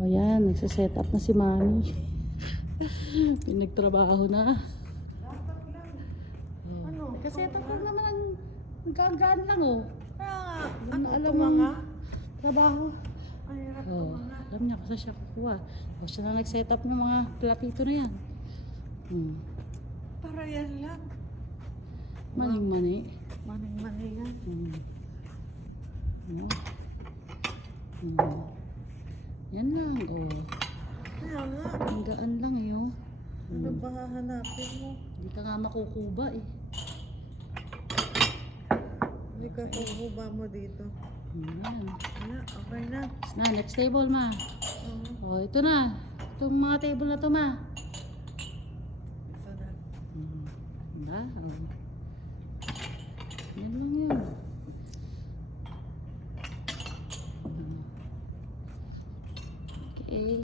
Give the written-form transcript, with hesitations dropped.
O yan, nagsiset up na si Mami. Pinagtrabaho na. Dapat lang. Oh. Ano? Kasi ito lang naman ang gaan lang oh. Kaya nga, Ano, ano alam tumanga? Trabaho. Ay, hirap Oh, tumanga. alam niya kasi siya kukuha. O siya na nag-set up ng mga platito na yan. Para yan lang. Maning-mani. Maning-mani yan. Ano? Yan lang, oh. Kaya nga. Ang gaan lang eh, oh. Ano ba hahanapin mo? Hindi ka nga makukuba eh. Hindi ka kukuba mo dito. Yan. Wala, okay na. Na, next table, ma. Oo. Oh, ito na. Itong mga table na to, ma. Ito na. Diba? Oh. Yan lang yun. Okay.